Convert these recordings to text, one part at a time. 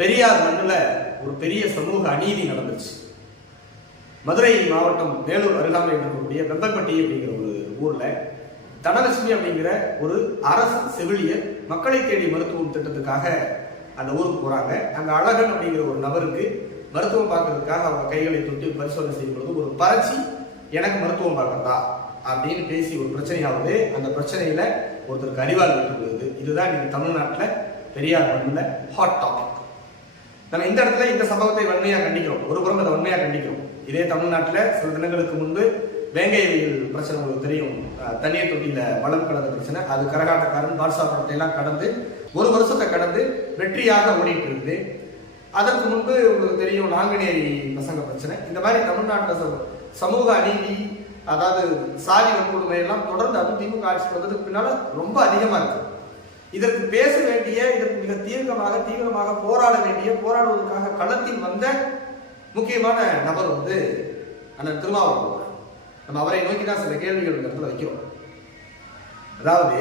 பெரியார் மண்ணில் ஒரு பெரிய சமூக அநீதி நடந்துச்சு. மதுரை மாவட்டம் வேலூர் அருகாமை இருக்கக்கூடிய வெப்பப்பட்டி அப்படிங்கிற ஒரு ஊரில் தனலட்சுமி அப்படிங்கிற ஒரு அரசு செவிலியர் மக்களை தேடி மருத்துவம் திட்டத்துக்காக அந்த ஊருக்கு போகிறாங்க அங்கே அழகன் அப்படிங்கிற ஒரு நபருக்கு மருத்துவம் பார்க்கறதுக்காக அவங்க கைகளை தொட்டு பரிசோதனை செய்யும் பொழுது ஒரு பறச்சி எனக்கு மருத்துவம் பார்க்கறதா அப்படின்னு பேசி ஒரு பிரச்சனையாவது அந்த பிரச்சனையில் ஒருத்தருக்கு அறிவால் விட்டு இதுதான் இன்னைக்கு தமிழ்நாட்டில் பெரியார் மண்ணில் ஹாட் டாபிக் நம்ம இந்த இடத்துல இந்த சம்பவத்தை வன்மையாக கண்டிக்கிறோம். ஒரு புறம் அதை வன்மையாக கண்டிக்கிறோம். இதே தமிழ்நாட்டில் சில தினங்களுக்கு முன்பு வேங்கையில் பிரச்சனை உங்களுக்கு தெரியும். தண்ணீர் தொட்டியில் வளம் கலந்த பிரச்சனை. அது கரகாட்டக்காரன் பாட்ஷா படத்தை எல்லாம் கடந்து ஒரு வருஷத்தை கடந்து வெற்றியாக ஓடிட்டு இருக்குது. அதற்கு முன்பு உங்களுக்கு தெரியும் நாங்குநேரி பசங்க பிரச்சனை. இந்த மாதிரி தமிழ்நாட்டில் சமூக அநீதி அதாவது சாதி வன்கொடுமை எல்லாம் தொடர்ந்து அதுவும் திமுக ஆட்சி வந்ததுக்கு பின்னால் ரொம்ப அதிகமாக இருக்குது இதற்கு பேச வேண்டிய இதற்கு மிக தீர்க்கமாக தீவிரமாக போராட வேண்டிய போராடுவதற்காக களத்தில் வந்த முக்கியமான நபர் வந்து அண்ணன் திருமாவளவன் நம்ம அவரை நோக்கி தான் சில கேள்விகள் இந்த இடத்துல வைக்கிறோம். அதாவது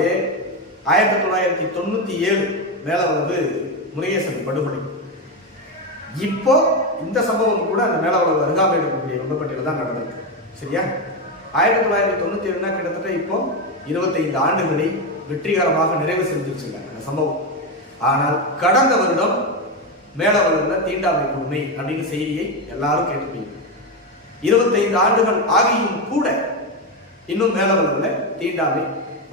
ஆயிரத்தி தொள்ளாயிரத்தி தொண்ணூத்தி ஏழு மேல வந்து முருகேசன் படுகொலை. இப்போ இந்த சம்பவம் கூட அந்த மேலவளவு அருகாமையில் இருக்கக்கூடிய வெம்பப்பட்டியில் தான் நடந்திருக்கு. சரியா? ஆயிரத்தி தொள்ளாயிரத்தி தொண்ணூத்தி ஏழுனா கிட்டத்தட்ட இப்போ இருபத்தைந்து ஆண்டுகளை வெற்றிகரமாக நிறைவு செஞ்சிருச்சுங்க அந்த சம்பவம். ஆனால் கடந்த வருடம் மேலவளவுல தீண்டாமை கொடுமை அப்படிங்கிற செய்தியை எல்லாரும் கேட்டுப்பீங்க இருபத்தைந்து ஆண்டுகள் ஆகியும் கூட இன்னும் மேலவளவுல தீண்டாமை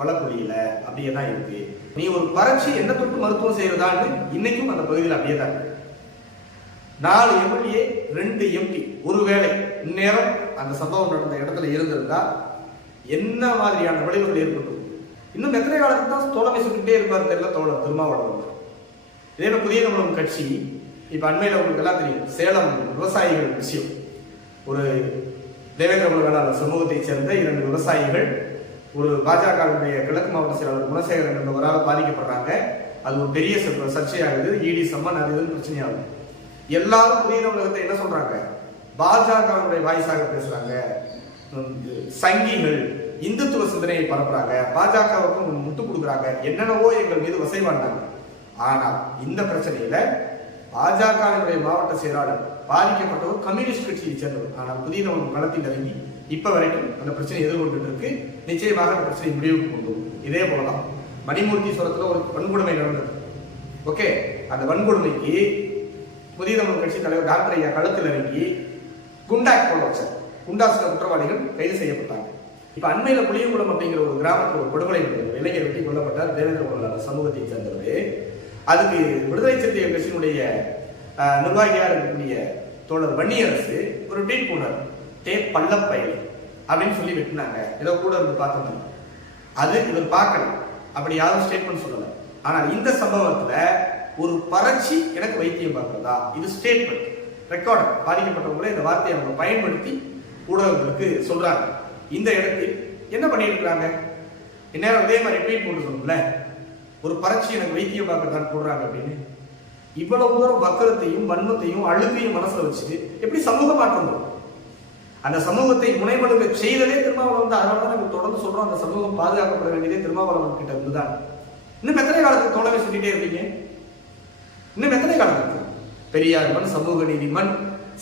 வளர்க்குடியில அப்படியே தான் இருக்கு. நீ ஒரு பரட்சி என்ன தொட்டு மருத்துவம் செய்யறதான்னு இன்னைக்கும் அந்த பகுதியில் அப்படியே தான் இருக்கு. நாலு எம்எல்ஏ ரெண்டு எம்பி ஒருவேளை இந்நேரம் அந்த சம்பவம் நடந்த இடத்துல இருந்திருந்தா என்ன மாதிரியான விளைவுகள் ஏற்பட்டிருக்கும்? இன்னும் எத்தனை காலத்துக்கு தான் தோழமை சொல்லிட்டே இருப்பார் தெரியல தோழர் திருமாவளவன். இதே புதிய தமிழகம் கட்சி. இப்ப அண்மையில உங்களுக்கு எல்லாம் தெரியும் சேலம் விவசாயிகள் விஷயம். ஒரு தேவேந்திர குல சமூகத்தைச் சேர்ந்த இரண்டு விவசாயிகள் ஒரு பாஜகவினுடைய கிழக்கு மாவட்ட செயலாளர் குணசேகரன் என்பவரால் பாதிக்கப்படுறாங்க. அது ஒரு பெரிய சர்ச்சையாகுது. இடி சம்மன் அது இதுன்னு பிரச்சனையாகுது. எல்லாரும் புதிய தமிழகத்தை என்ன சொல்றாங்க? பாஜகவினுடைய வாய்ஸாக பேசுறாங்க. சங்கிகள் இந்துத்துவ சிந்தனையை பரப்புறாங்க. பாஜகவுக்கும் முட்டு கொடுக்குறாங்க. என்னென்னவோ எங்கள் மீது வசை பண்ணாங்க ஆனால் இந்த பிரச்சனையில பாஜகவினுடைய மாவட்ட செயலாளர் பாதிக்கப்பட்டவர் கம்யூனிஸ்ட் கட்சியை சேர்ந்தவர். ஆனால் புதிய களத்தில் இறங்கி இப்ப வரைக்கும் அந்த பிரச்சனை எதிர்கொண்டு இருக்கு. நிச்சயமாக அந்த பிரச்சனை முடிவுக்கு கொண்டு இதே போலதான் மணிமூர்த்தீஸ்வரத்துல ஒரு வன்கொடுமை நடந்தது. ஓகே? அந்த வன்கொடுமைக்கு புதிய தமிழ் கட்சி தலைவர் டாக்டர் ஐயா களத்தில் இறங்கி குண்டாக் போல வச்சார். குண்டாசில குற்றவாளிகள் கைது செய்யப்பட்டாங்க. இப்ப அண்மையில புளியங்குளம் அப்படிங்கிற ஒரு கிராமத்தில் ஒரு படுகொலை இளைஞர் வெட்டி கொல்லப்பட்டார். தேவேந்திர குல சமூகத்தை சேர்ந்தவர். அதுக்கு விடுதலை சிறுத்தைகள் கட்சியினுடைய நிர்வாகியாக இருக்கக்கூடிய தோழர் வன்னியரசு ஒரு ட்வீட் போனார் தே பள்ளப்பயல் அப்படின்னு சொல்லி வெட்டினாங்க. ஏதோ கூட இருந்து பார்த்தோம் அது இவர் பார்க்கல. அப்படி யாரும் ஸ்டேட்மெண்ட் சொல்லல. ஆனால் இந்த சம்பவத்துல ஒரு பறச்சி எனக்கு வைத்தியம் பார்க்கிறதா? இது ஸ்டேட்மெண்ட் ரெக்கார்டு பாதிக்கப்பட்டவங்களே இந்த வார்த்தையை அவங்க பயன்படுத்தி ஊடகங்களுக்கு சொல்றாங்க. இந்த இடத்தில் என்ன பண்ணியிருக்கிறாங்க? இந்நேரம் அதே மாதிரி ட்வீட் போட்டு சொல்லணும்ல ஒரு பரட்சி எனக்கு வைத்தியம் தான் போடுறாங்க அப்படின்னு. இவ்வளவு தூரம் வக்கரத்தையும் வன்மத்தையும் அழுக்கையும் மனசுல வச்சுட்டு எப்படி சமூக மாற்றம் வரும்? அந்த சமூகத்தை முனைமடுக்க செய்ததே திருமாவளவன் தான் அதனால தான் நம்ம தொடர்ந்து சொல்றோம். அந்த சமூகம் பாதுகாக்கப்பட வேண்டியதே திருமாவளவன் கிட்ட இருந்துதான். இன்னும் எத்தனை காலத்துக்கு தோழமை சொல்லிட்டே இருப்பீங்க? இன்னும் எத்தனை காலத்துக்கு? பெரியார் மண் சமூக நீதி மண்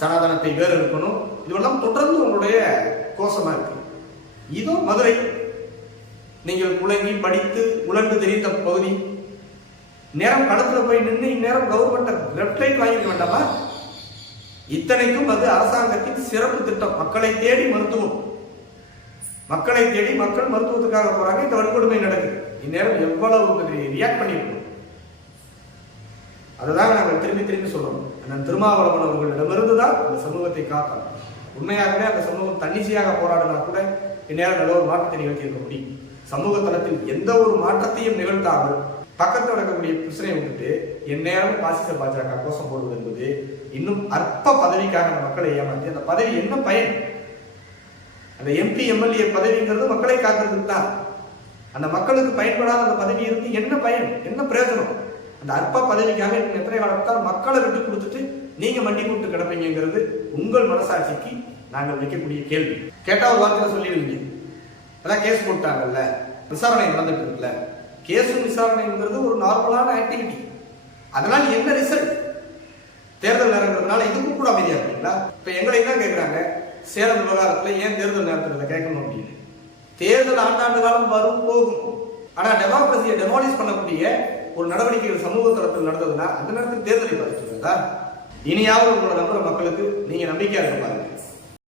சனாதனத்தை வேறு இருக்கணும். இதுவெல்லாம் தொடர்ந்து மோசமாக இருக்கு. இதோ மதுரை. நீங்கள் குழங்கி படித்து உழண்டு தெரிந்த பகுதி. நேரம் களத்தில் போய் நின்று இந்நேரம் கவர்மெண்ட்டை வெப்சைட் வாங்கிக்க வேண்டாமா? இத்தனைக்கும் அது அரசாங்கத்தின் சிறப்பு திட்டம். மக்களை தேடி மருத்துவம். மக்களை தேடி மக்கள் மருத்துவத்துக்காக போறாங்க. இந்த வன்கொடுமை நடக்குது. இந்நேரம் எவ்வளவு ரியாக்ட் பண்ணியிருக்கோம். அதுதான் நாங்கள் திரும்பி திரும்பி சொல்றோம் அந்த திருமாவளவன் அவர்களிடமிருந்து தான் இந்த சமூகத்தை காக்கணும் உண்மையாகவே அந்த சமூகம் தன்னிச்சையாக போராடினா கூட இந்நேரம் நல்ல ஒரு மாற்றத்தை நிகழ்த்தியிருக்க முடியும். சமூக தளத்தில் எந்த ஒரு மாற்றத்தையும் நிகழ்த்தாமல் பக்கத்தில் நடக்கக்கூடிய பிரச்சனையை விட்டுட்டு எந்நேரம் பாசிச பாஜக கோஷம் போடுவது என்பது இன்னும் அற்ப பதவிக்காக அந்த மக்களை ஏமாற்றி அந்த பதவி என்ன பயன்? அந்த எம்பி எம்எல்ஏ பதவிங்கிறது மக்களை காக்கிறதுக்கு தான். அந்த மக்களுக்கு பயன்படாத அந்த பதவி இருந்து என்ன பயன்? என்ன பிரயோஜனம்? அந்த அற்ப பதவிக்காக எத்தனை காலத்தால் மக்களை விட்டு கொடுத்துட்டு நீங்க மண்டி கூட்டு கிடப்பீங்கிறது உங்கள் மனசாட்சிக்கு நாங்கள் வைக்கக்கூடிய கேள்வி. கேட்டால் ஒரு வார்த்தையில சொல்லிடுவீங்க. அதான் கேஸ் போட்டாங்கல்ல. விசாரணை நடந்துட்டு இருக்குல்ல. கேஸும் விசாரணைங்கிறது ஒரு நார்மலான ஆக்டிவிட்டி அதனால் என்ன ரிசல்ட் நடக்கிறதுனால இதுக்கும் கூட அமைதியாக இருக்குங்களா? இப்போ எங்களை தான் கேட்குறாங்க சேலம் விவகாரத்தில் ஏன் தேர்தல் நேரத்தில் கேட்கணும் அப்படின்னு. தேர்தல் ஆண்டாண்டு காலம் வரும் போகும். ஆனால் டெமோக்ரஸியை டெமாலிஷ் பண்ணக்கூடிய ஒரு நடவடிக்கைகள் சமூக தளத்தில் நடந்ததுன்னா அந்த நேரத்தில் தேர்தலை பாதிக்கிறதா இனியாவது உங்களோட நம்புற மக்களுக்கு நீங்க நம்பிக்கையா இருப்பாங்க